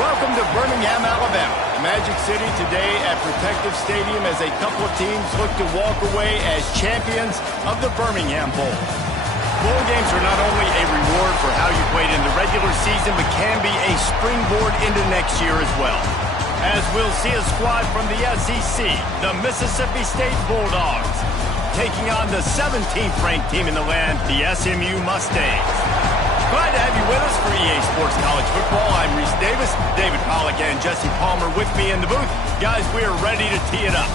Welcome to Birmingham, Alabama, the Magic City today at Protective Stadium as a couple of teams look to walk away as champions of the Birmingham Bowl. Bowl games are not only a reward for how you played in the regular season, but can be a springboard into next year as well. As we'll see a squad from the SEC, the Mississippi State Bulldogs, taking on the 17th ranked team in the land, the SMU Mustangs. Glad to have you with us for EA Sports College Football. I'm Reese Davis, David Pollack, and Jesse Palmer with me in the booth. Guys, we are ready to tee it up.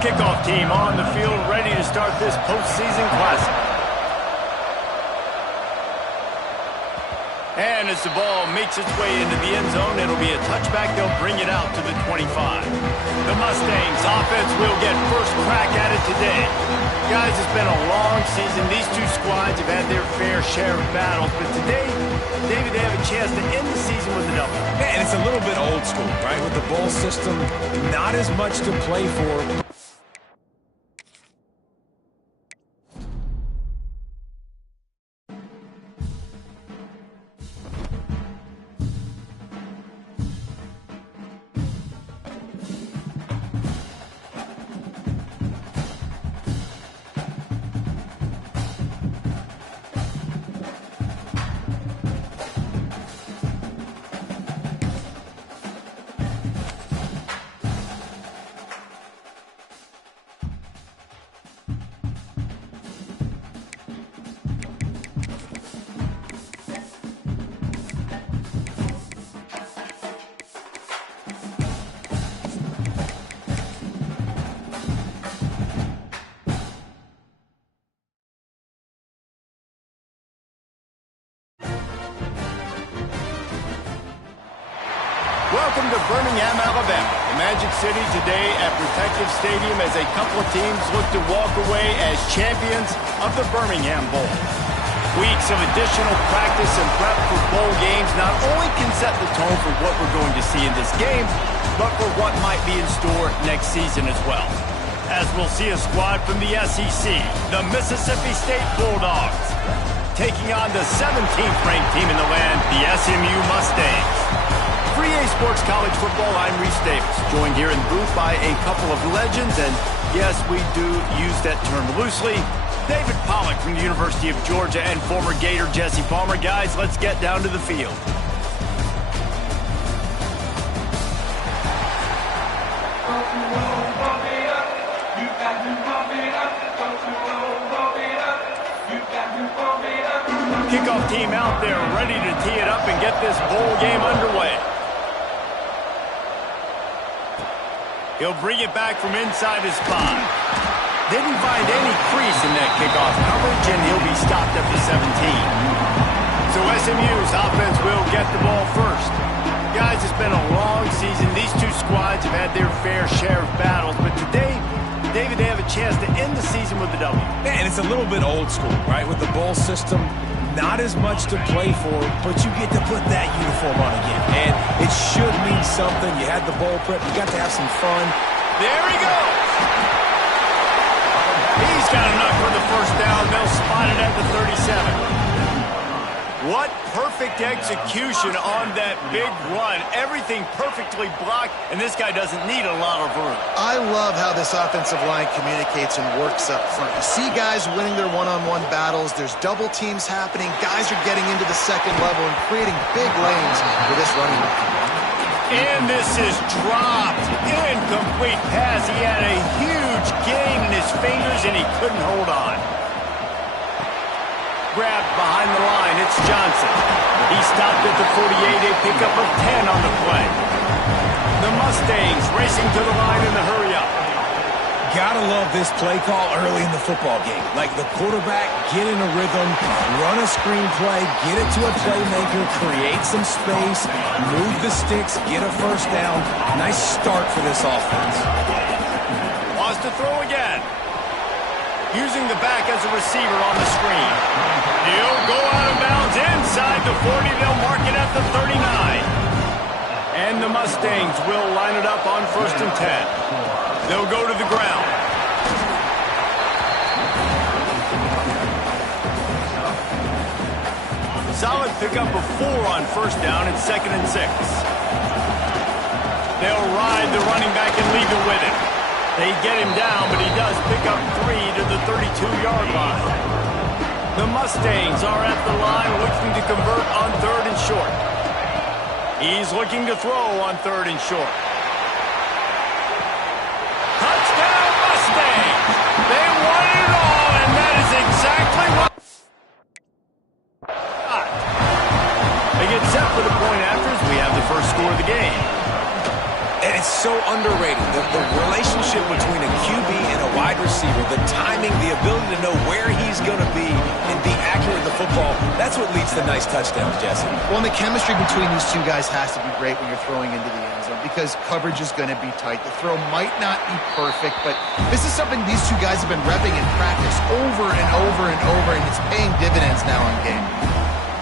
Kickoff team on the field, ready to start this postseason classic. And as the ball makes its way into the end zone, it'll be a touchback. They'll bring it out to the 25. The Mustangs offense will get first crack at it today. Guys, it's been a long season. These two squads have had their fair share of battles, but today, David, they have a chance to end the season with a W. Yeah, and it's a little bit old school, right? With the bowl system, not as much to play for. Welcome to Birmingham, Alabama, the Magic City today at Protective Stadium as a couple of teams look to walk away as champions of the Birmingham Bowl. Weeks of additional practice and prep for bowl games not only can set the tone for what we're going to see in this game, but for what might be in store next season as well. As we'll see a squad from the SEC, the Mississippi State Bulldogs, taking on the 17th ranked team in the land, the SMU Mustangs. For EA Sports College Football, I'm Reese Davis, joined here in the booth by a couple of legends, and yes, we do use that term loosely. David Pollack from the University of Georgia and former Gator Jesse Palmer. Guys, let's get down to the field. Kickoff team out there ready to tee it up and get this bowl game underway. He'll bring it back from inside his spot. Didn't find any crease in that kickoff coverage, and he'll be stopped at the 17. So SMU's offense will get the ball first. Guys, it's been a long season. These two squads have had their fair share of battles, but today, David, they have a chance to end the season with a W. Yeah, and it's a little bit old school, right? With the bowl system, not as much to play for, but you get to put that uniform on again. And it should mean something. You had the bowl prep. You got to have some fun. There he goes. He's got enough for the first down. They'll spot it at the 37. What perfect execution on that big run. Everything perfectly blocked, and this guy doesn't need a lot of room. I love how this offensive line communicates and works up front. You see guys winning their one-on-one battles. There's double teams happening. Guys are getting into the second level and creating big lanes for this running back. And this is dropped. Incomplete pass. He had a huge gain in his fingers, and he couldn't hold on. Grabbed behind the line. It's Johnson. He stopped at the 48, a pickup of 10 on the play. The Mustangs racing to the line in the hurry-up. Gotta love this play call early in the football game. Like the quarterback, get in a rhythm, run a screen play, get it to a playmaker, create some space, move the sticks, get a first down. Nice start for this offense. Wants to throw again. Using the back as a receiver on the screen. He'll go out of bounds inside the 40. Mustangs will line it up on 1st and 10. They'll go to the ground. Solid pickup of 4 on 1st down and 2nd and 6. They'll ride the running back and leave it with him. They get him down, but he does pick up 3 to the 32-yard line. The Mustangs are at the line looking to convert on 3rd and short. He's looking to throw on 3rd and short. Touchdown Mustangs! They won it all, and that is exactly what... They get set for the point after as we have the first score of the game. And it's so underrated. The relationship between a QB and a wide receiver, the timing, the ability to know where he's going to be and be accurate with the football, that's what leads to nice touchdowns, Jesse. Well, and the chemistry between these two guys has to be great when you're throwing into the end zone because coverage is going to be tight. The throw might not be perfect, but this is something these two guys have been repping in practice over and over and over, and it's paying dividends now in game.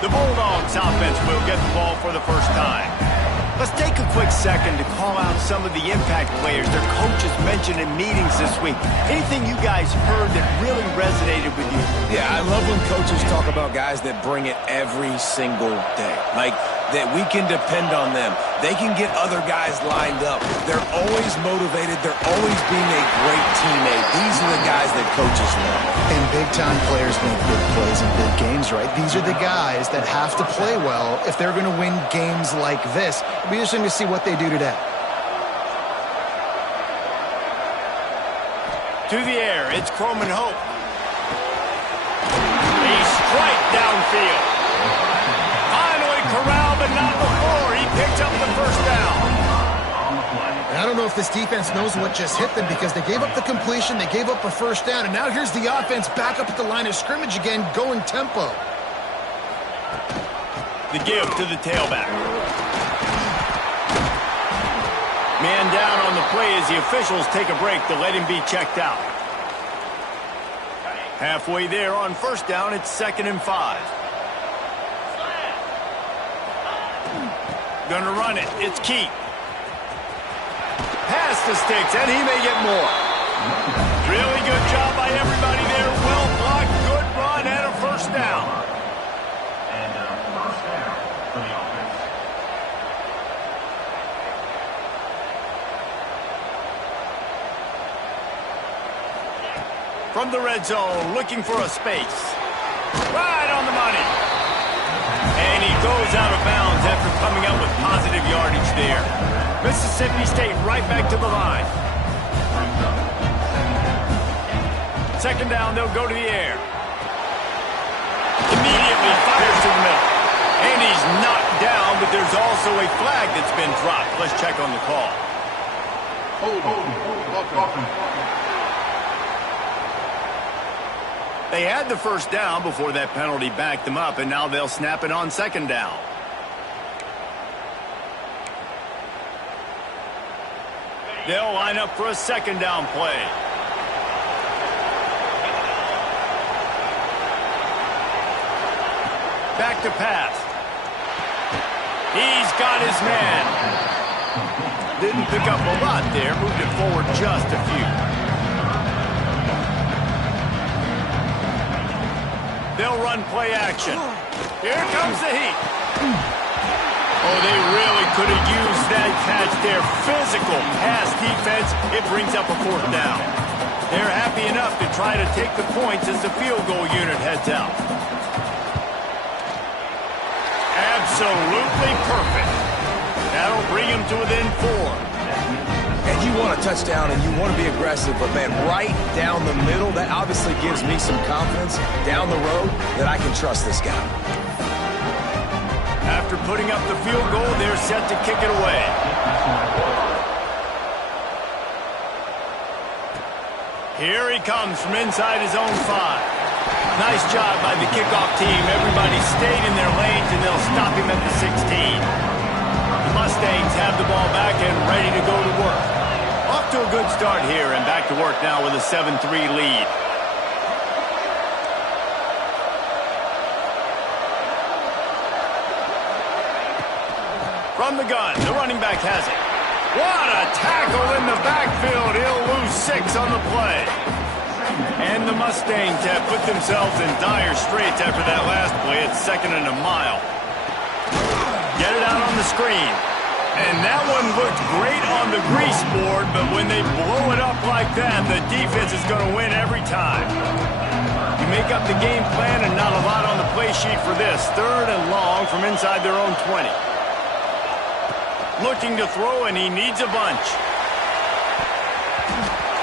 The Bulldogs offense will get the ball for the first time. Let's take a quick second to call out some of the impact players their coaches mentioned in meetings this week. Anything you guys heard that really resonated with you? Yeah, I love when coaches talk about guys that bring it every single day. Like, that we can depend on them. They can get other guys lined up. They're always motivated. They're always being a great teammate. These are the guys that coaches love. And big-time players make big plays in big games, right? These are the guys that have to play well if they're going to win games like this. It'll be interesting to see what they do today. To the air, it's Croman Hope. A strike downfield. Finally corralled, but not before. He picks up the first down. And I don't know if this defense knows what just hit them because they gave up the completion, they gave up a first down, and now here's the offense back up at the line of scrimmage again, going tempo. The give to the tailback. Man down on the play as the officials take a break to let him be checked out. Halfway there on first down, it's 2nd and 5. Gonna run it. It's Keith. Pass the sticks, and he may get more. Really good job by everybody there. Well blocked, good run, and a first down. And first down for the offense. From the red zone, looking for a space. Right on the money. And he goes out of bounds after coming up with positive yardage there. Mississippi State right back to the line. 2nd down, they'll go to the air. Immediately fires to the middle. And he's knocked down, but there's also a flag that's been dropped. Let's check on the call. They had the first down before that penalty backed them up, and now they'll snap it on 2nd down. They'll line up for a 2nd down play. Back to pass. He's got his man. Didn't pick up a lot there, moved it forward just a few. They'll run play action. Here comes the heat. Oh, they really could have used that catch there. Physical pass defense. It brings up a 4th down. They're happy enough to try to take the points as the field goal unit heads out. Absolutely perfect. That'll bring him to within 4. And you want a touchdown and you want to be aggressive, but man, right down the middle, that obviously gives me some confidence down the road that I can trust this guy. After putting up the field goal, they're set to kick it away. Here he comes from inside his own 5. Nice job by the kickoff team. Everybody stayed in their lanes, and they'll stop him at the 16. The Mustangs have the ball back and ready to go to work. Off to a good start here, and back to work now with a 7-3 lead. From the gun, the running back has it. What a tackle in the backfield. He'll lose 6 on the play. And the Mustangs have put themselves in dire straits after that last play. It's 2nd and a mile. Get it out on the screen. And that one looked great on the grease board, but when they blow it up like that, the defense is going to win every time. You make up the game plan and not a lot on the play sheet for this. 3rd and long from inside their own 20. Looking to throw, and he needs a bunch.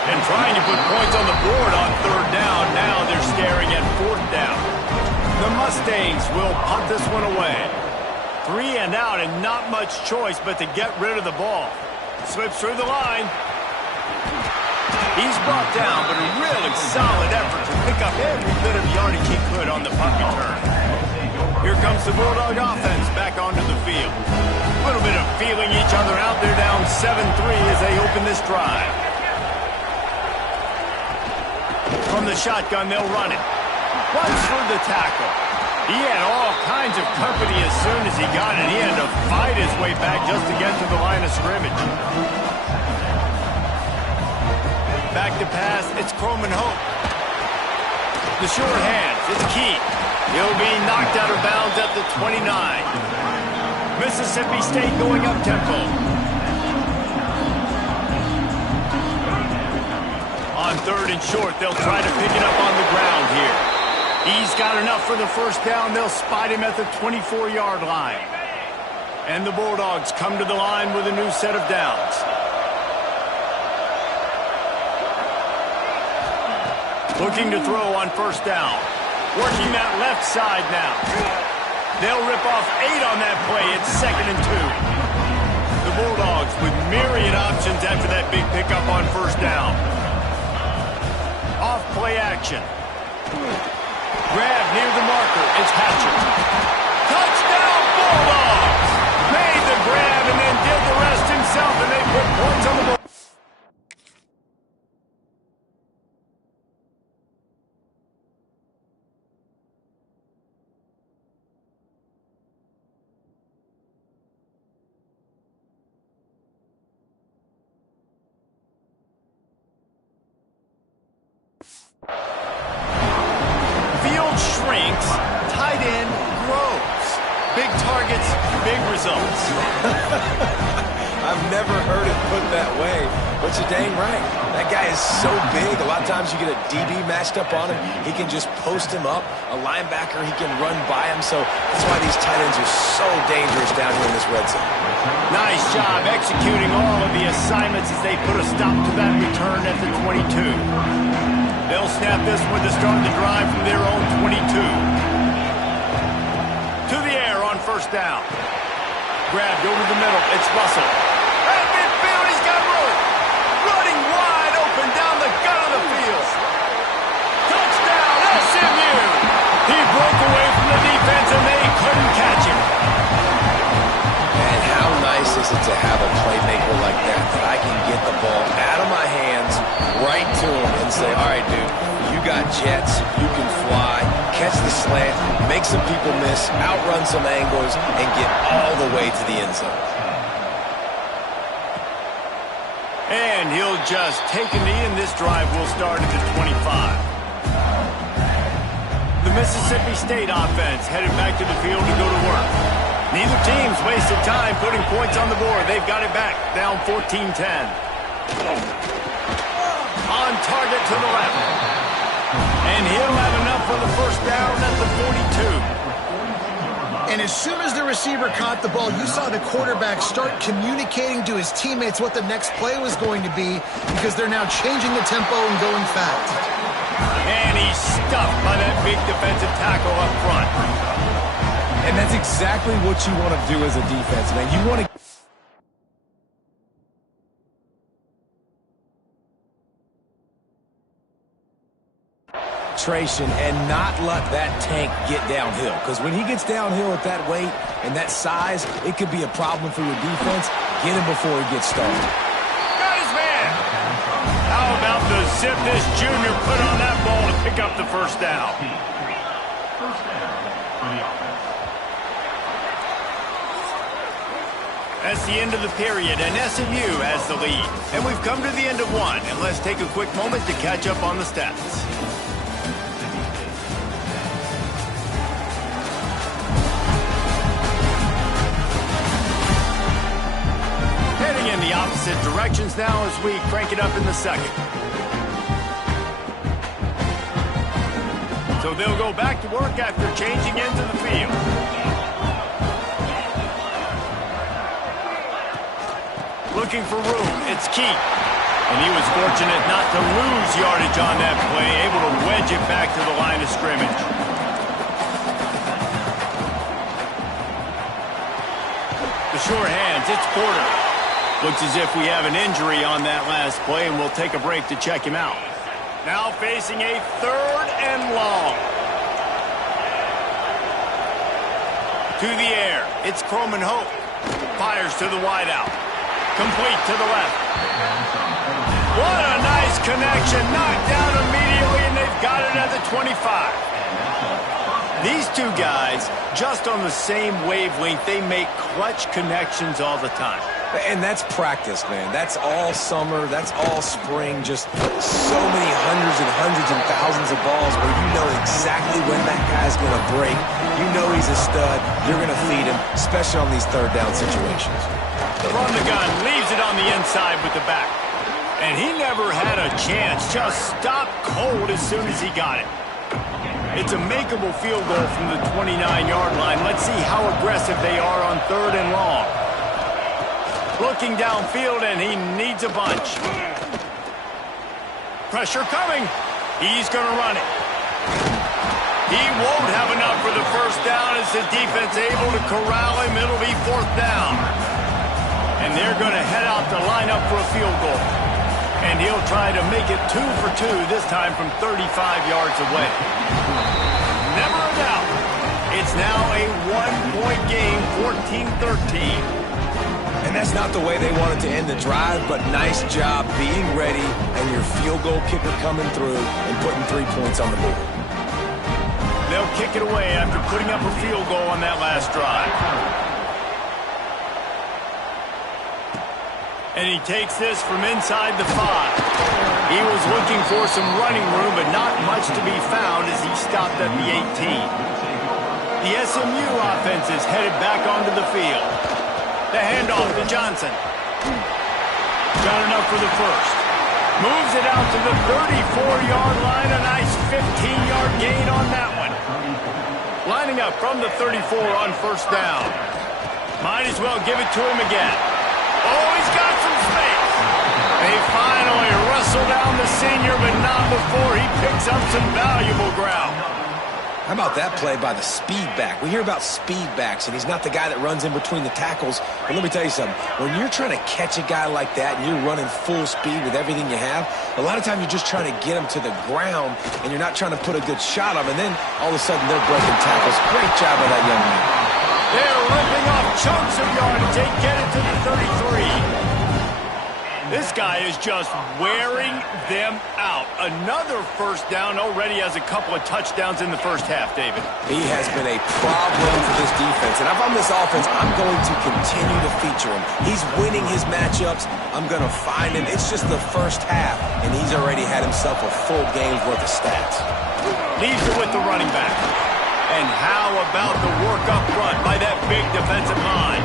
And trying to put points on the board on 3rd down. Now they're staring at 4th down. The Mustangs will punt this one away. 3 and out, and not much choice but to get rid of the ball. Slips through the line. He's brought down, but a really solid effort to pick up every bit of yardage he could on the punt return. Here comes the Bulldog offense back onto the field. A little bit of feeling each other out. They're down 7-3 as they open this drive. From the shotgun, they'll run it. Runs for the tackle. He had all kinds of company as soon as he got it. He had to fight his way back just to get to the line of scrimmage. Back to pass, it's Croman Hope. The short hands, it's Key. He'll be knocked out of bounds at the 29. Mississippi State going up tempo. On 3rd and short, they'll try to pick it up on the ground here. He's got enough for the 1st down. They'll spot him at the 24-yard line. And the Bulldogs come to the line with a new set of downs. Looking to throw on 1st down. Working that left side now. They'll rip off 8 on that play. It's 2nd and 2. The Bulldogs with myriad options after that big pickup on 1st down. Off play action. Grab near the marker. It's Hatcher. Touchdown, Bulldogs! Made the grab and then did the rest himself, and they put points on the board. Field shrinks, tight end grows. Big targets, big results. I've never heard it put that way, but you're dang right. That guy is so big. A lot of times you get a DB matched up on him. He can just post him up. A linebacker, he can run by him. So that's why these tight ends are so dangerous down here in this red zone. Nice job executing all of the assignments as they put a stop to that return at the 22. They'll snap this one to start the drive from their own 22. To the air on 1st down. Grabbed over the middle. It's Russell. At midfield, he's got room. Running wide open down the gut of the field. Touchdown, SMU. He broke away from the defense, and they couldn't catch him. And how nice is it to have a playmaker like that I can get the ball out of my hands, right to him, and say, all right, dude, you got jets, you can fly, catch the slant, make some people miss, outrun some angles, and get all the way to the end zone. And he'll just take a knee, and this drive will start at the 25. The Mississippi State offense headed back to the field to go to work. Neither team's wasted time putting points on the board. They've got it back, down 14-10. On target to the left. And he'll have enough for the 1st down at the 42. And as soon as the receiver caught the ball, you saw the quarterback start communicating to his teammates what the next play was going to be, because they're now changing the tempo and going fast. And he's stuffed by that big defensive tackle up front. And that's exactly what you want to do as a defense, man. You want to and not let that tank get downhill, because when he gets downhill at that weight and that size, it could be a problem for your defense. Get him before he gets started. Got his man. How about the zip this junior put on that ball to pick up the 1st down? That's the end of the period, and SMU has the lead. And we've come to the end of one, and let's take a quick moment to catch up on the stats. Heading in the opposite directions now as we crank it up in the second. So they'll go back to work after changing into the field. Looking for room, it's Keith. And he was fortunate not to lose yardage on that play, able to wedge it back to the line of scrimmage. The sure hands, it's Porter. Looks as if we have an injury on that last play, and we'll take a break to check him out. Now facing a 3rd and long. To the air, it's Croman Hope. Fires to the wideout. Complete to the left. What a nice connection. Knocked down immediately, and they've got it at the 25. These two guys, just on the same wavelength, they make clutch connections all the time. And that's practice, man. That's all summer. That's all spring. Just so many hundreds and thousands of balls where you know exactly when that guy's going to break. You know he's a stud. You're going to feed him, especially on these 3rd down situations. From the gun, leaves it on the inside with the back. And he never had a chance. Just stopped cold as soon as he got it. It's a makeable field goal from the 29-yard line. Let's see how aggressive they are on 3rd and long. Looking downfield, and he needs a bunch. Pressure coming. He's going to run it. He won't have enough for the first down as the defense able to corral him. It'll be 4th down. And they're going to head out to line up for a field goal. And he'll try to make it 2 for 2, this time from 35 yards away. Never a doubt. It's now a 1-point game, 14-13. And that's not the way they wanted to end the drive, but nice job being ready and your field goal kicker coming through and putting 3 points on the board. They'll kick it away after putting up a field goal on that last drive. And he takes this from inside the 5. He was looking for some running room, but not much to be found as he stopped at the 18. The SMU offense is headed back onto the field. The handoff to Johnson. Got enough for the first. Moves it out to the 34-yard line. A nice 15-yard gain on that one. Lining up from the 34 on 1st down. Might as well give it to him again. Oh, he's got some space. They finally wrestle down the senior, but not before he picks up some valuable ground. How about that play by the speed back? We hear about speed backs, and he's not the guy that runs in between the tackles. But let me tell you something. When you're trying to catch a guy like that and you're running full speed with everything you have, a lot of times you're just trying to get him to the ground, and you're not trying to put a good shot on him, and then all of a sudden they're breaking tackles. Great job by that young man. They're ripping off chunks of yardage. They get it to the 33. This guy is just wearing them out. Another 1st down, already has a couple of touchdowns in the first half, David. He has been a problem for this defense. And if I'm this offense, I'm going to continue to feature him. He's winning his matchups. I'm going to find him. It's just the first half, and he's already had himself a full game's worth of stats. Leaves it with the running back. And how about the work up front by that big defensive line?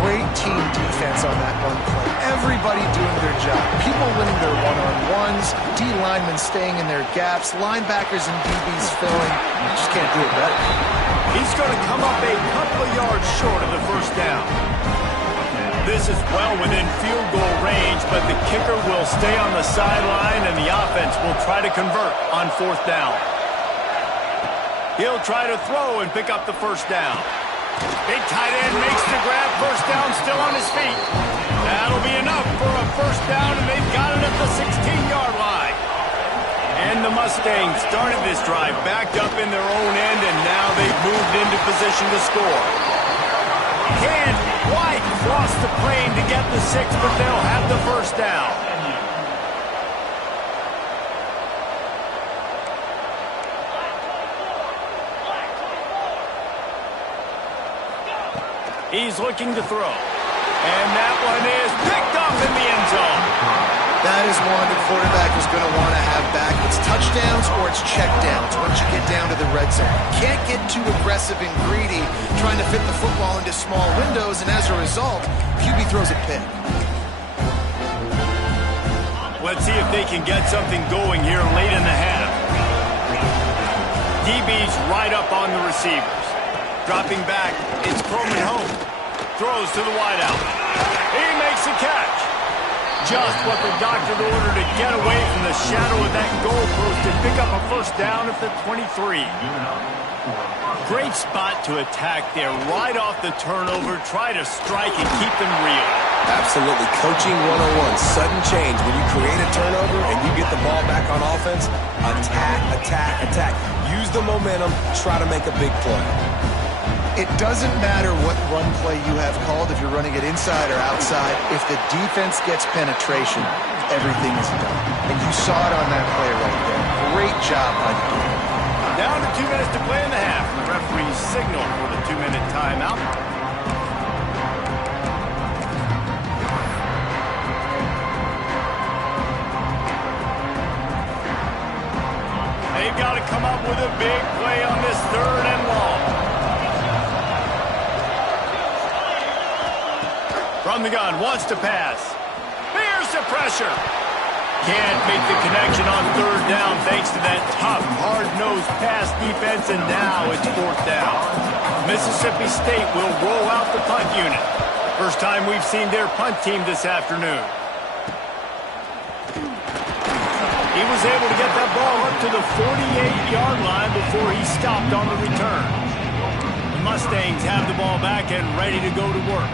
Great team defense on that run play. Everybody doing their job. People winning their one-on-ones, D linemen staying in their gaps, linebackers and DBs filling. You just can't do it better. He's going to come up a couple of yards short of the 1st down. This is well within field goal range, but the kicker will stay on the sideline, and the offense will try to convert on 4th down. He'll try to throw and pick up the 1st down. Big tight end makes the grab. 1st down, still on his feet. That'll be enough for a 1st down, and they've got it at the 16-yard line. And the Mustangs started this drive backed up in their own end, and now they've moved into position to score. Can't quite cross the plane to get the 6, but they'll have the 1st down. He's looking to throw. And that one is picked up in the end zone. That is one the quarterback is going to want to have back. It's touchdowns or it's checkdowns once you get down to the red zone. Can't get too aggressive and greedy trying to fit the football into small windows, and as a result, QB throws a pick. Let's see if they can get something going here late in the half. DB's right up on the receivers. Dropping back, it's Perlman home. Throws to the wideout. He makes the catch. Just what the doctor ordered to get away from the shadow of that goalpost and pick up a first down at the 23. Great spot to attack there. Right off the turnover, try to strike and keep them real. Absolutely. Coaching 101. Sudden change. When you create a turnover and you get the ball back on offense, attack, attack, attack. Use the momentum. Try to make a big play. It doesn't matter what run play you have called, if you're running it inside or outside. If the defense gets penetration, everything is done. And you saw it on that play right there. Great job by the defense. Down to 2 minutes to play in the half. The referee's signal for the 2-minute timeout. They've got to come up with a big play on this 3rd and long. From the gun, wants to pass. Here's the pressure. Can't make the connection on 3rd down thanks to that tough, hard-nosed pass defense, and now it's 4th down. Mississippi State will roll out the punt unit. First time we've seen their punt team this afternoon. He was able to get that ball up to the 48-yard line before he stopped on the return. The Mustangs have the ball back and ready to go to work.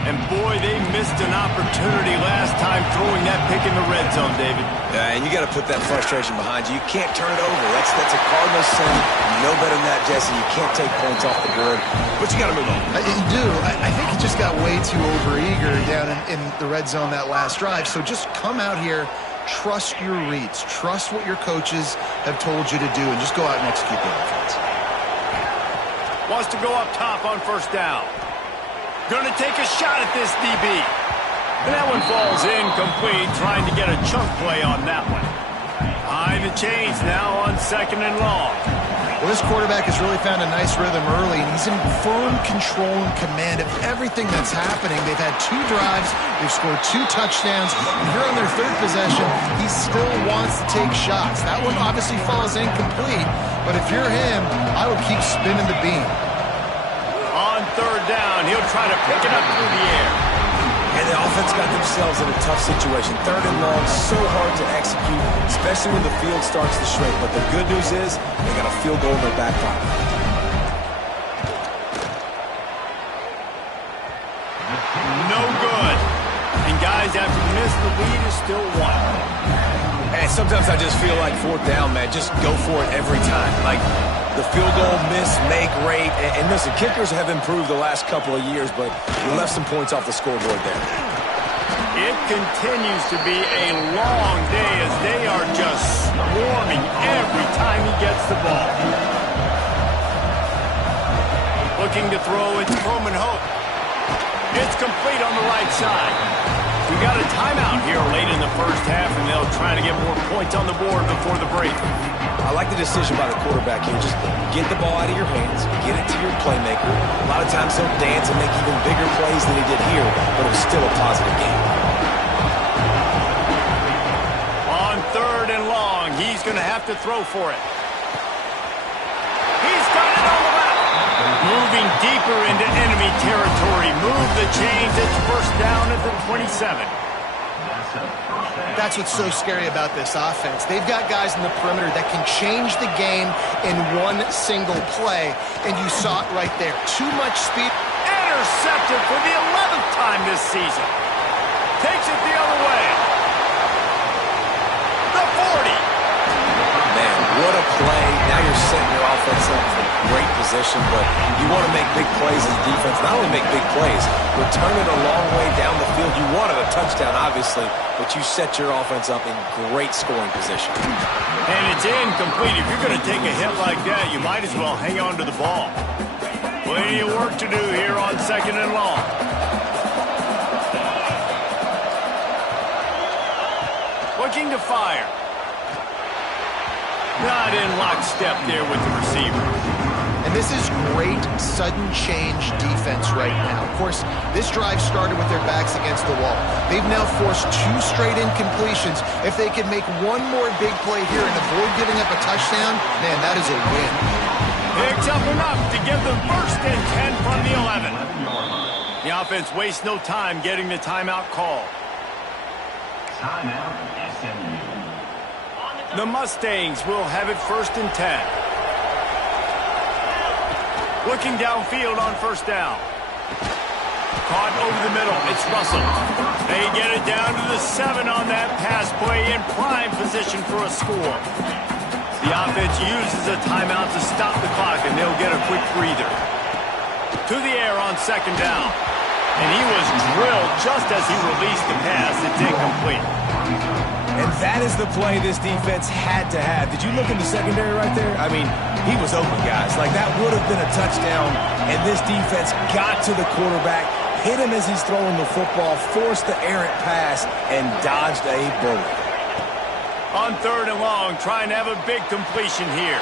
And boy, they missed an opportunity last time throwing that pick in the red zone, David. Yeah, and you got to put that frustration behind you. You can't turn it over. That's a Cardinal sin. You know better than that, Jesse. You can't take points off the board. But you got to move on. You do. I think he just got way too overeager down in the red zone that last drive. So just come out here, trust your reads, trust what your coaches have told you to do, and just go out and execute the offense. Wants to go up top on 1st down. Going to take a shot at this DB. And that one falls incomplete, trying to get a chunk play on that one. Behind the chains now on 2nd and long. Well, this quarterback has really found a nice rhythm early, and he's in firm control and command of everything that's happening. They've had 2 drives. They've scored 2 touchdowns. And here on their 3rd possession, he still wants to take shots. That one obviously falls incomplete, but if you're him, I would keep spinning the beam. On 3rd down, he'll try to pick it up through the air. And the offense got themselves in a tough situation. 3rd and long, so hard to execute, especially when the field starts to shrink. But the good news is they got a field goal in their back pocket. No good. And guys, after the miss, the lead is still 1. And sometimes I just feel like 4th down, man. Just go for it every time. Like the field goal, miss, make, rate. And listen, kickers have improved the last couple of years, but you left some points off the scoreboard there. It continues to be a long day as they are just swarming every time he gets the ball. Looking to throw, it's Perlman Hope. It's complete on the right side. We got a timeout here late in the 1st half, and they'll try to get more points on the board before the break. I like the decision by the quarterback here. Just get the ball out of your hands, get it to your playmaker. A lot of times he'll dance and make even bigger plays than he did here, but it was still a positive game. On 3rd and long, he's going to have to throw for it. He's got it on the left. Moving deeper into enemy territory. Move the chains. It's 1st down at the 27. That's what's so scary about this offense. They've got guys in the perimeter that can change the game in one single play, and you saw it right there. Too much speed. Intercepted for the 11th time this season. Takes it the other way. The 40. Man, what a play. Now you're setting your offense up for great position, but you want to make big plays as a defense. Not only make big plays, return it a long way down the field. You wanted a touchdown, obviously, but you set your offense up in great scoring position. And it's incomplete. If you're going to take a hit like that, you might as well hang on to the ball. Plenty of work to do here on 2nd and long. Looking to fire. Not in lockstep there with the receiver. And this is great sudden change defense right now. Of course, this drive started with their backs against the wall. They've now forced 2 straight incompletions. If they can make one more big play here and avoid giving up a touchdown, man, that is a win. Picks up enough to give them 1st and 10 from the 11. The offense wastes no time getting the timeout call. Timeout, SMU. The Mustangs will have it 1st and 10. Looking downfield on 1st down. Caught over the middle. It's Russell. They get it down to the 7 on that pass play in prime position for a score. The offense uses a timeout to stop the clock, and they'll get a quick breather. To the air on 2nd down. And he was drilled just as he released the pass. It's incomplete. And that is the play this defense had to have. Did you look in the secondary right there? I mean, he was open, guys. Like, that would have been a touchdown, and this defense got to the quarterback, hit him as he's throwing the football, forced the errant pass, and dodged a bullet. On 3rd and long, trying to have a big completion here.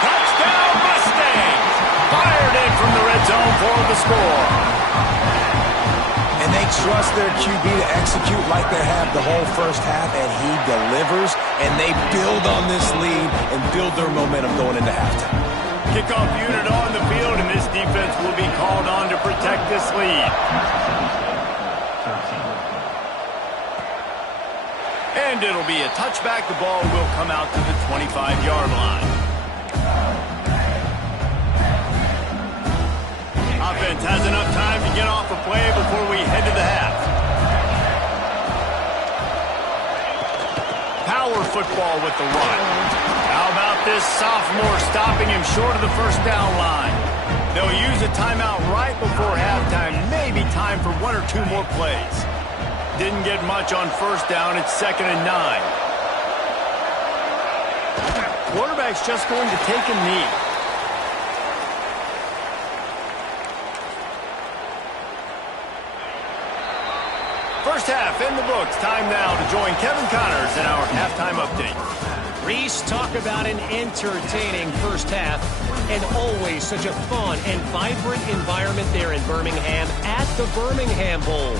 Touchdown, Mustangs! Fired in from the red zone for the score. And they trust their QB to execute like they have the whole 1st half, and he delivers, and they build on this lead and build their momentum going into halftime. Kickoff unit on the field, and this defense will be called on to protect this lead. And it'll be a touchback. The ball will come out to the 25-yard line. Offense has enough time to get off a play before we head to the half. Power football with the run. How about this sophomore stopping him short of the 1st down line? They'll use a timeout right before halftime. Maybe time for 1 or 2 more plays. Didn't get much on 1st down. It's 2nd and 9. Quarterback's just going to take a knee. First half in the books. Time now to join Kevin Connors in our halftime update. Reese, talk about an entertaining 1st half, and always such a fun and vibrant environment there in Birmingham at the Birmingham Bowl.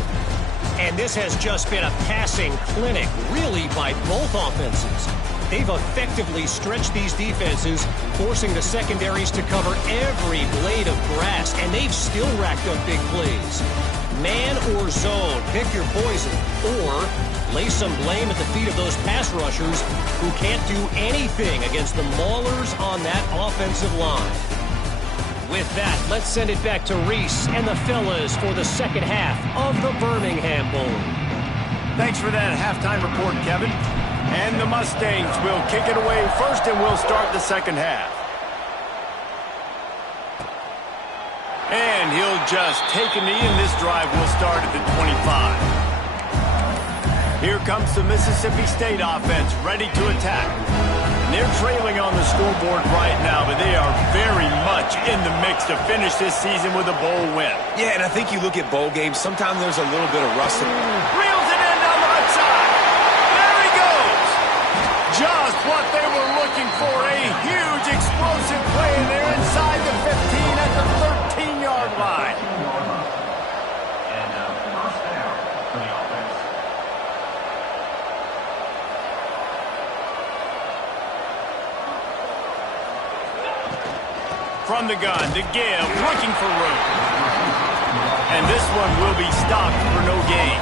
And this has just been a passing clinic, really, by both offenses. They've effectively stretched these defenses, forcing the secondaries to cover every blade of grass, and they've still racked up big plays. Man or zone, pick your poison, or lay some blame at the feet of those pass rushers who can't do anything against the maulers on that offensive line. With that, let's send it back to Reese and the fellas for the 2nd half of the Birmingham Bowl. Thanks for that halftime report, Kevin. And the Mustangs will kick it away first, and we'll start the 2nd half. And he'll just take a knee, and this drive will start at the 25. Here comes the Mississippi State offense, ready to attack. And they're trailing on the scoreboard right now, but they are very much in the mix to finish this season with a bowl win. Yeah, and I think you look at bowl games, sometimes there's a little bit of rust. Reels it in down the right side. There he goes. Just what they were looking for, a huge explosive play, and they're inside the 15 at the 13-yard line. And 1st down for the offense. From the gun to give, looking for room. And this one will be stopped for no gain.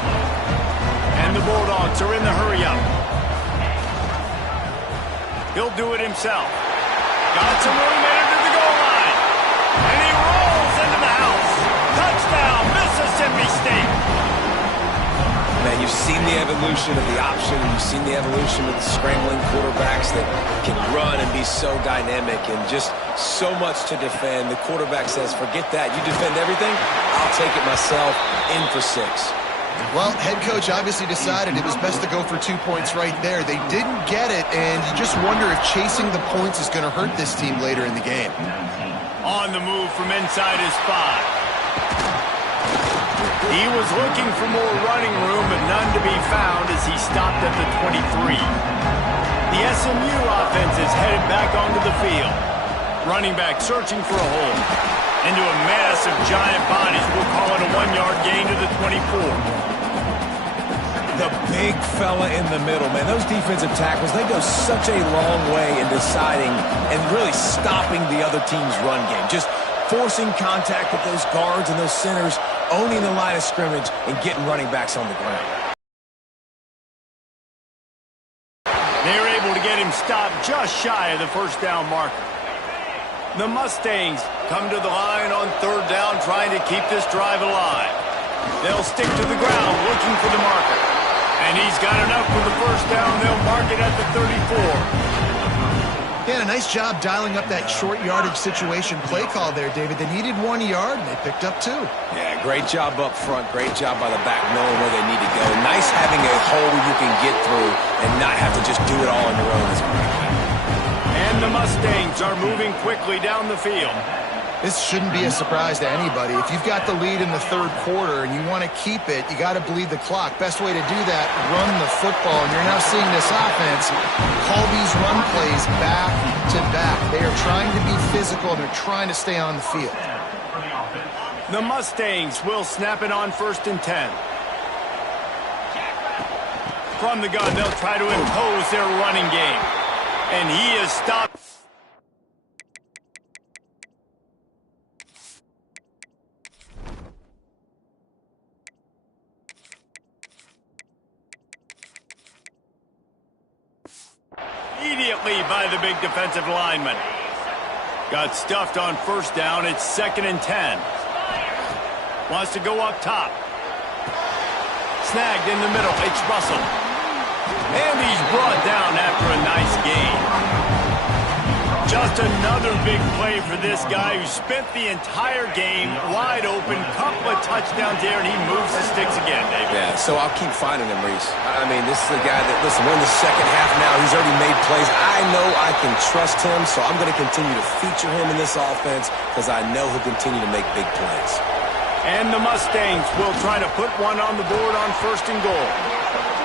And the Bulldogs are in the hurry-up. He'll do it himself. Got some room into the goal line. And he rolls into the house. Touchdown, Mississippi State. Man, you've seen the evolution of the option. You've seen the evolution of the scrambling quarterbacks that can run and be so dynamic and just so much to defend. The quarterback says, forget that. You defend everything, I'll take it myself. In for 6. Well, head coach obviously decided it was best to go for 2 points right there. They didn't get it, and you just wonder if chasing the points is going to hurt this team later in the game. On the move from inside his 5. He was looking for more running room, but none to be found as he stopped at the 23. The SMU offense is headed back onto the field. Running back searching for a hole. Into a mass of giant bodies. We'll call it a 1-yard gain to the 24. The big fella in the middle, man. Those defensive tackles, they go such a long way in deciding and really stopping the other team's run game. Just forcing contact with those guards and those centers, owning the line of scrimmage, and getting running backs on the ground. They're able to get him stopped just shy of the first down marker. The Mustangs come to the line on third down, trying to keep this drive alive. They'll stick to the ground, looking for the marker. And he's got enough for the first down. They'll mark it at the 34. Yeah, a nice job dialing up that short yardage situation play call there, David. They needed 1 yard, and they picked up 2. Yeah, great job up front. Great job by the back knowing where they need to go. Nice having a hole you can get through and not have to just do it all on your own. And the Mustangs are moving quickly down the field. This shouldn't be a surprise to anybody. If you've got the lead in the third quarter and you want to keep it, you got to bleed the clock. Best way to do that, run the football. And you're now seeing this offense call these run plays back to back. They are trying to be physical, and they're trying to stay on the field. The Mustangs will snap it on 1st and 10. From the gun, they'll try to impose their running game. And he is stopped. Immediately by the big defensive lineman. Got stuffed on first down. It's 2nd and 10. Wants to go up top. Snagged in the middle. It's Russell. And he's brought down after a nice gain. Just another big play for this guy who spent the entire game wide open. Couple of touchdowns there, and he moves the sticks again, David. Yeah, so I'll keep finding him, Reese. I mean, this is the guy that, listen, we're in the second half now. He's already made plays. I know I can trust him, so I'm going to continue to feature him in this offense because I know he'll continue to make big plays. And the Mustangs will try to put one on the board on 1st and goal.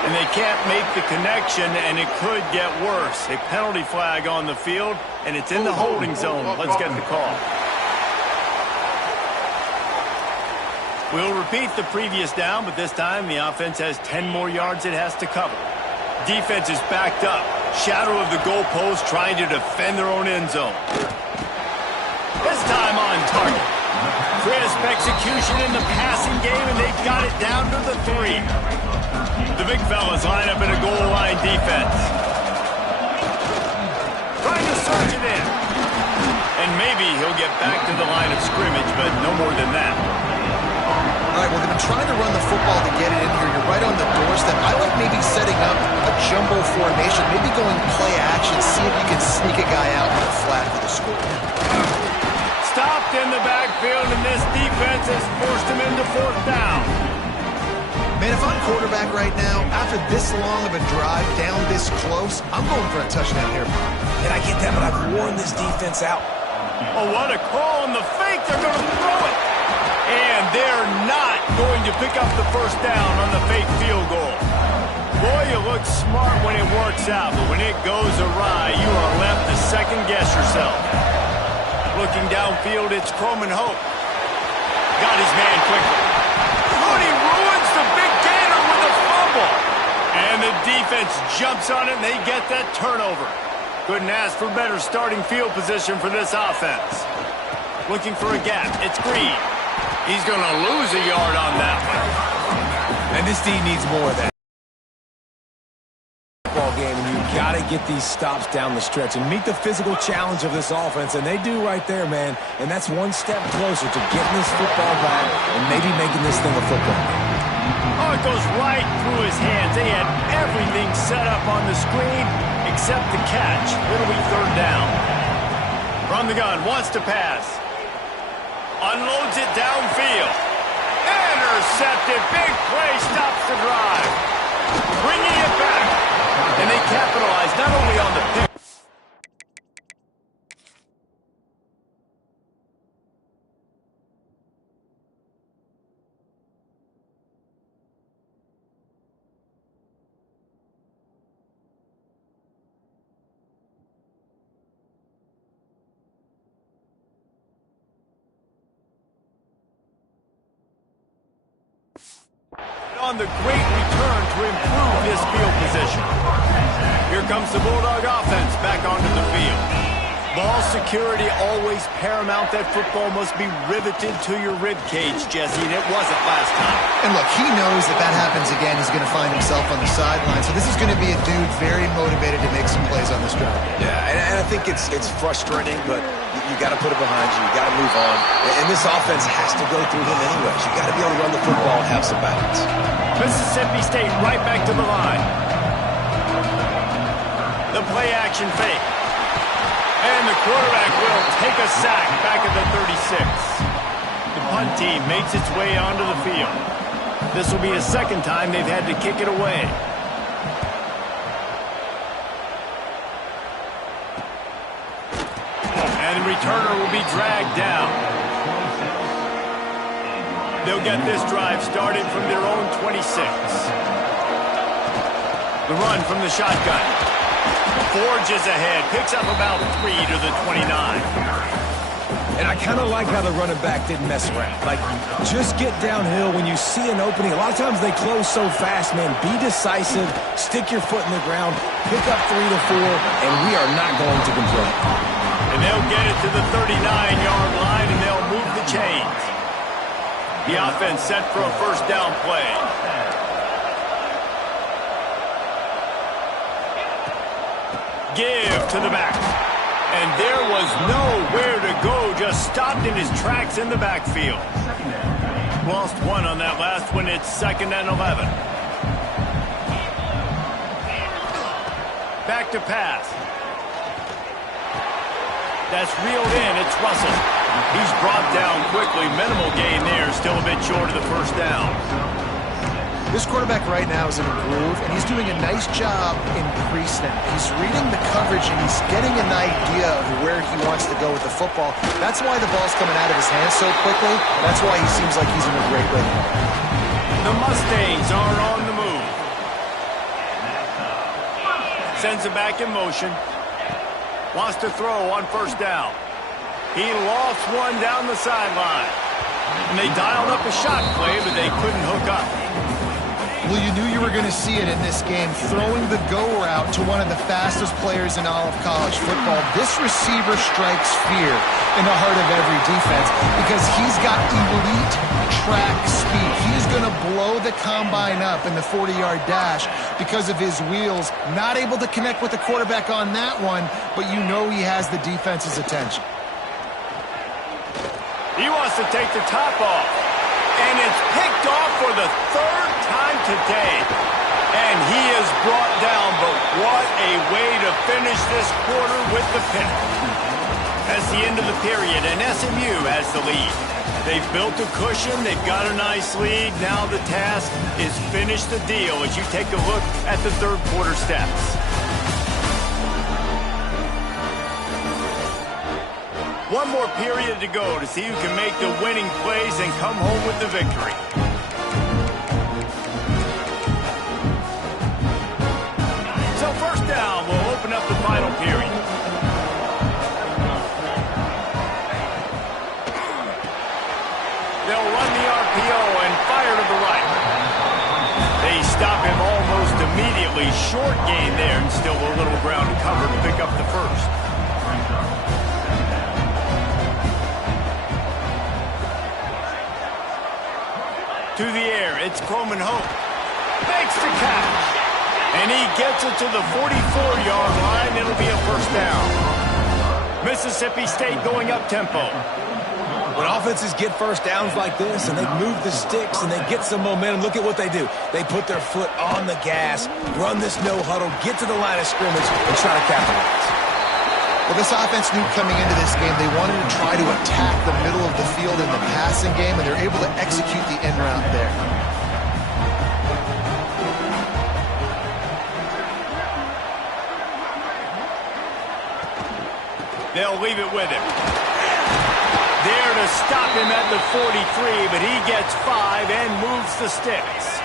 And they can't make the connection, and it could get worse. A penalty flag on the field, and it's in the holding zone. Let's get the call. We'll repeat the previous down, but this time the offense has 10 more yards it has to cover. Defense is backed up. Shadow of the goalpost, trying to defend their own end zone. This time on target. Crisp execution in the passing game, and they've got it down to the 3. The big fellas line up in a goal line defense. Trying to surge it in. And maybe he'll get back to the line of scrimmage, but no more than that. All right, well, they've been trying to run the football to get it in here. You're right on the doorstep. I like maybe setting up a jumbo formation, maybe going play action, see if you can sneak a guy out in the flat for the score. Stopped in the backfield, and this defense has forced him into 4th down. Man, if I'm quarterback right now, after this long of a drive down this close, I'm going for a touchdown here. And I get that, but I've worn this defense out. Oh, what a call on the fake. They're going to throw it. And they're not going to pick up the first down on the fake field goal. Boy, you look smart when it works out, but when it goes awry, you are left to second-guess yourself. Looking downfield, it's Croman Hope. Got his man quickly. Mooney ruins the big gainer with a fumble. And the defense jumps on it, and they get that turnover. Couldn't ask for better starting field position for this offense. Looking for a gap. It's Green. He's going to lose a yard on that one. And this team needs more of that. Game, and you've got to get these stops down the stretch and meet the physical challenge of this offense, and they do right there, man. And that's one step closer to getting this football back and maybe making this thing a football game. Oh, it goes right through his hands. They had everything set up on the screen except the catch. It'll be 3rd down. From the gun, wants to pass. Unloads it downfield. Intercepted! intercepted. Big play stops the drive. Bringing it back. And they capitalize not only on the pick. On the great return to improve this field position. Here comes the Bulldog offense back onto the field. Ball security always paramount. That football must be riveted to your rib cage, Jesse, and it wasn't last time. And look, he knows that that happens again. He's going to find himself on the sideline. So this is going to be a dude very motivated to make some plays on this drive. Yeah, and I think it's frustrating, but you got to put it behind you. You got to move on. And this offense has to go through him anyways. You got to be able to run the football and have some balance. Mississippi State right back to the line. The play action fake. And the quarterback will take a sack back at the 36. The punt team makes its way onto the field. This will be a second time they've had to kick it away. And the returner will be dragged down. They'll get this drive started from their own 26. The run from the shotgun. Forges ahead, picks up about 3 to the 29. And I kind of like how the running back didn't mess around. Like, just get downhill when you see an opening. A lot of times they close so fast, man. Be decisive, stick your foot in the ground, pick up 3 to 4, and we are not going to complain. And they'll get it to the 39-yard line, and they'll move the chains. The offense set for a first down play. Give to the back. And there was nowhere to go, just stopped in his tracks in the backfield. Lost one on that last one. It's 2nd and 11. Back to pass. That's reeled in. It's Russell. He's brought down quickly. Minimal gain there. Still a bit short of the first down. This quarterback right now is in a groove, and he's doing a nice job in pre-snap. He's reading the coverage, and he's getting an idea of where he wants to go with the football. That's why the ball's coming out of his hands so quickly. That's why he seems like he's in a great rhythm. The Mustangs are on the move. Sends it back in motion. Wants to throw on first down. He lost one down the sideline. And they dialed up a shot play, but they couldn't hook up. Well, you knew you were going to see it in this game, throwing the go route to one of the fastest players in all of college football. This receiver strikes fear in the heart of every defense because he's got elite track speed. He's going to blow the combine up in the 40-yard dash because of his wheels. Not able to connect with the quarterback on that one, but you know he has the defense's attention. He wants to take the top off. And it's picked off for the 3rd time today. And he is brought down, but what a way to finish this quarter with the pick. That's the end of the period, and SMU has the lead. They've built a cushion, they've got a nice lead. Now the task is finish the deal as you take a look at the 3rd quarter stats. One more period to go to see who can make the winning plays and come home with the victory. So first down will open up the final period. They'll run the RPO and fire to the right. They stop him almost immediately. Short gain there and still a little ground to cover to pick up the first. To the air, it's Coleman Hope. Makes the catch. And he gets it to the 44-yard line. It'll be a first down. Mississippi State going up-tempo. When offenses get first downs like this and they move the sticks and they get some momentum, look at what they do. They put their foot on the gas, run this no-huddle, get to the line of scrimmage, and try to capitalize. Well, this offense knew coming into this game they wanted to try to attack the middle of the field in the passing game, and they're able to execute the end route there. They'll leave it with him. There to stop him at the 43, but he gets 5 and moves the sticks.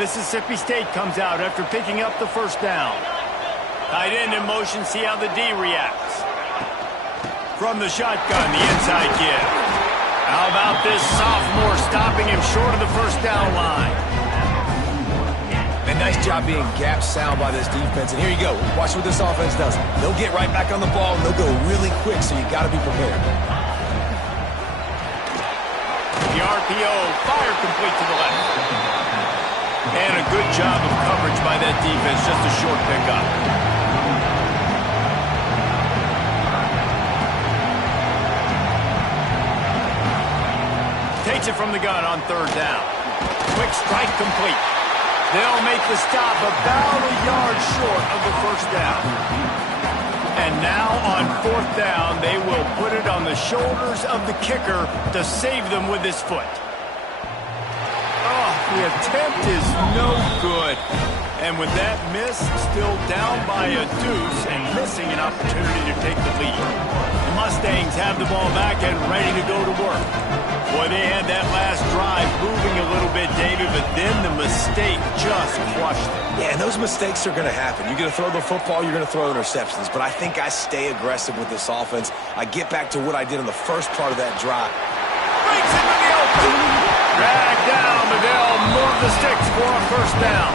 Mississippi State comes out after picking up the first down. Tight end in motion, see how the D reacts. From the shotgun, the inside give. How about this sophomore stopping him short of the first down line? And nice job being gap sound by this defense. And here you go. Watch what this offense does. They'll get right back on the ball, and they'll go really quick, so you got to be prepared. The RPO, fire complete to the left. And a good job of coverage by that defense, just a short pickup. Takes it from the gun on third down. Quick strike complete. They'll make the stop about a yard short of the first down. And now on fourth down, they will put it on the shoulders of the kicker to save them with his foot. Oh, the attempt is no good. And with that miss, still down by a deuce and missing an opportunity to take the lead. The Mustangs have the ball back and ready to go to work. Boy, they had that last drive moving a little bit, David, but then the mistake just crushed them. Yeah, and those mistakes are going to happen. You're going to throw the football, you're going to throw interceptions. But I think I stay aggressive with this offense. I get back to what I did in the first part of that drive. Breaks into the open. Dragged down, but they'll move the sticks for a first down.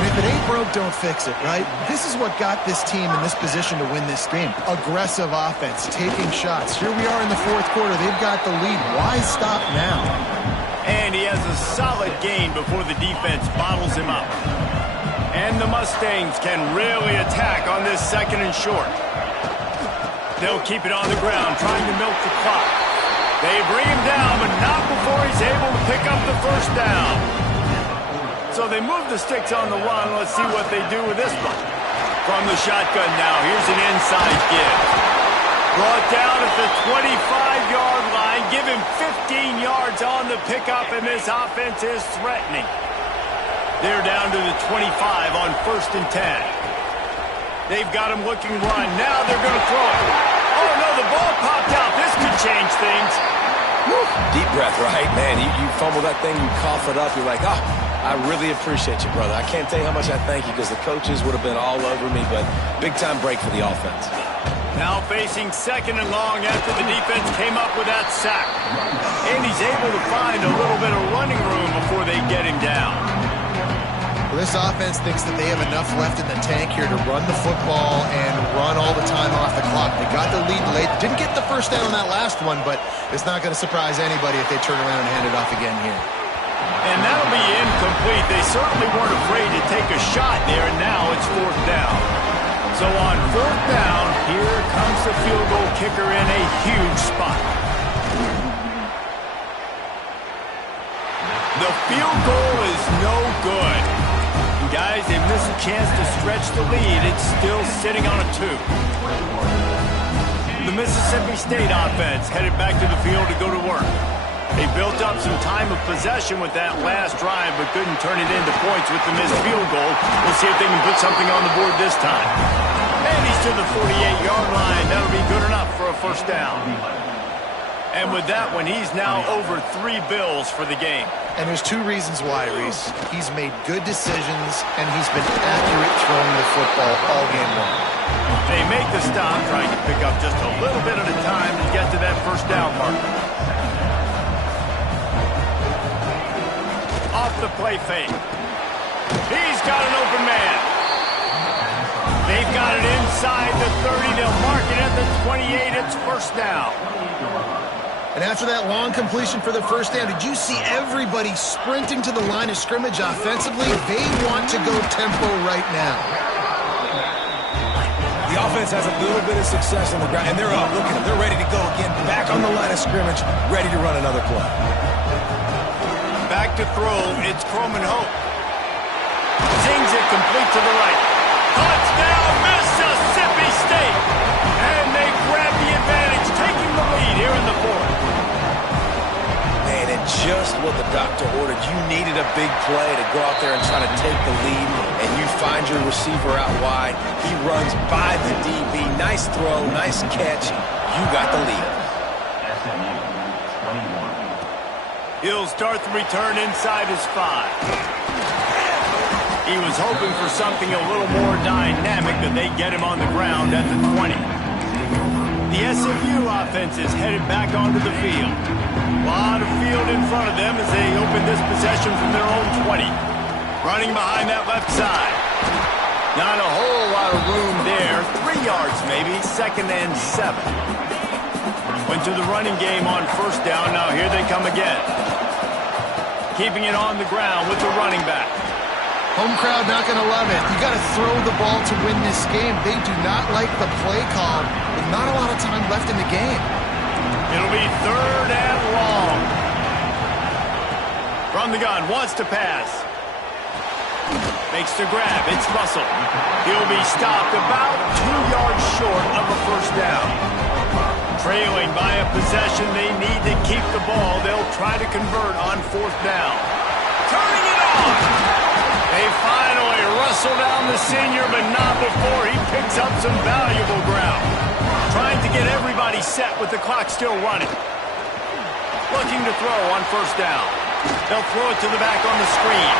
And if it ain't broke, don't fix it, right? This is what got this team in this position to win this game. Aggressive offense, taking shots. Here we are in the fourth quarter. They've got the lead. Why stop now? And he has a solid gain before the defense bottles him up. And the Mustangs can really attack on this second and short. They'll keep it on the ground, trying to milk the clock. They bring him down, but not before he's able to pick up the first down. So they move the sticks on the run. Let's see what they do with this one. From the shotgun now, here's an inside give. Brought down at the 25-yard line. Give him 15 yards on the pickup, and this offense is threatening. They're down to the 25 on 1st and 10. They've got him looking run. Now they're going to throw it. Oh, no, the ball popped out. This could change things. Woo. Deep breath, right? Man, you fumble that thing, you cough it up. You're like, oh, I really appreciate you, brother. I can't tell you how much I thank you because the coaches would have been all over me, but big-time break for the offense. Now facing second and long after the defense came up with that sack. And he's able to find a little bit of running room before they get him down. Well, this offense thinks that they have enough left in the tank here to run the football and run all the time off the clock. They got the lead late. Didn't get the first down on that last one, but it's not going to surprise anybody if they turn around and hand it off again here. And that'll be incomplete. They certainly weren't afraid to take a shot there, and now it's fourth down. So on fourth down, here comes the field goal kicker in a huge spot. The field goal is no good. And guys, they miss a chance to stretch the lead. It's still sitting on a 2. The Mississippi State offense headed back to the field to go to work. They built up some time of possession with that last drive, but couldn't turn it into points with the missed field goal. We'll see if they can put something on the board this time. And he's to the 48-yard line. That'll be good enough for a first down. And with that one, he's now over 3 bills for the game. And there's 2 reasons why, Reese. He's made good decisions, and he's been accurate throwing the football all game long. They make the stop, trying to pick up just a little bit at a time to get to that first down mark. Off the play fake. He's got an open man. They've got it inside the 30. They'll mark it at the 28. It's first down. And after that long completion for the first down, did you see everybody sprinting to the line of scrimmage offensively? They want to go tempo right now. The offense has a little bit of success on the ground, and they're up. Look at them. They're ready to go again. Back on the line of scrimmage, ready to run another play. Back to throw, it's Croman Hope. Zings it complete to the right. Touchdown, Mississippi mistake. And they grab the advantage, taking the lead here in the fourth. Man, and just what the doctor ordered. You needed a big play to go out there and try to take the lead, and you find your receiver out wide. He runs by the DB. Nice throw, nice catch. You got the lead. SMU 21. He'll start the return inside his 5. He was hoping for something a little more dynamic, but they get him on the ground at the 20. The SMU offense is headed back onto the field. A lot of field in front of them as they open this possession from their own 20. Running behind that left side. Not a whole lot of room there. 3 yards maybe, 2nd and 7. Went to the running game on first down. Now here they come again. Keeping it on the ground with the running back. Home crowd not going to love it. You got to throw the ball to win this game. They do not like the play call, with not a lot of time left in the game. It'll be 3rd and long. From the gun, wants to pass. Makes the grab. It's Russell. He'll be stopped about 2 yards short of a first down. Trailing by a possession, they need to keep the ball. They'll try to convert on 4th down. Turning it on. They finally wrestle down the senior, but not before he picks up some valuable ground. Trying to get everybody set with the clock still running. Looking to throw on first down. They'll throw it to the back on the screen.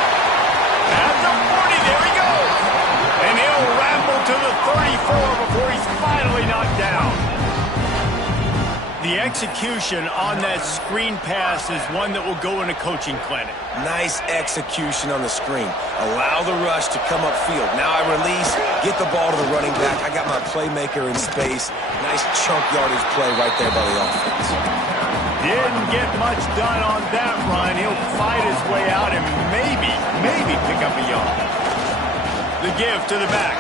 At the 40, there he goes. And he'll ramble to the 34 before he's finally knocked down. The execution on that screen pass is one that will go in a coaching clinic. Nice execution on the screen. Allow the rush to come upfield. Now I release, get the ball to the running back. I got my playmaker in space. Nice chunk yardage play right there by the offense. Didn't get much done on that run. He'll fight his way out and maybe pick up a yard. The give to the back.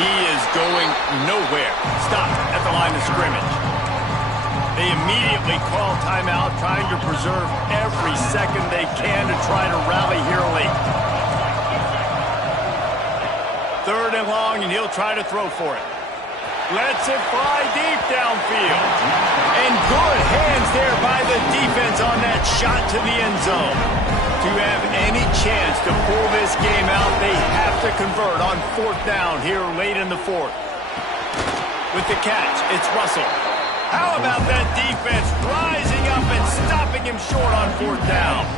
He is going nowhere. Stopped at the line of scrimmage. They immediately call timeout, trying to preserve every second they can to try to rally here late. 3rd and long, and he'll try to throw for it. Lets it fly deep downfield. And good hands there by the defense on that shot to the end zone. To have any chance to pull this game out, they have to convert on 4th down here late in the 4th. With the catch, it's Russell. How about that defense rising up and stopping him short on 4th down?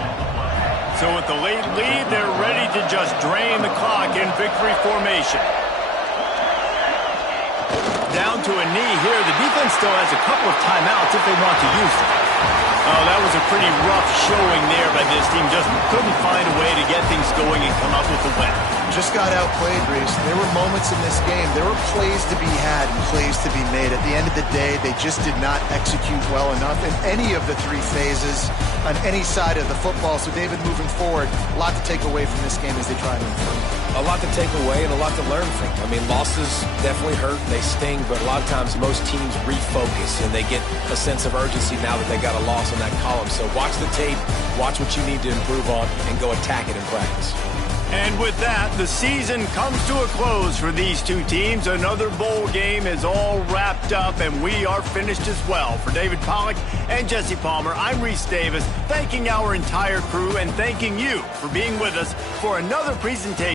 So with the late lead, they're ready to just drain the clock in victory formation. Down to a knee here. The defense still has a couple of timeouts if they want to use them. Oh, that was a pretty rough showing there by this team. Just couldn't find a way to get things going and come up with the win. Just got outplayed, Reese. There were moments in this game. There were plays to be had and plays to be made. At the end of the day, they just did not execute well enough in any of the 3 phases on any side of the football. So, David, moving forward, a lot to take away from this game as they try to improve. A lot to take away and a lot to learn from. I mean, losses definitely hurt, they sting, but a lot of times most teams refocus and they get a sense of urgency now that they got a loss in that column. So watch the tape, watch what you need to improve on, and go attack it in practice. And with that, the season comes to a close for these two teams. Another bowl game is all wrapped up, and we are finished as well. For David Pollack and Jesse Palmer, I'm Reese Davis, thanking our entire crew and thanking you for being with us for another presentation.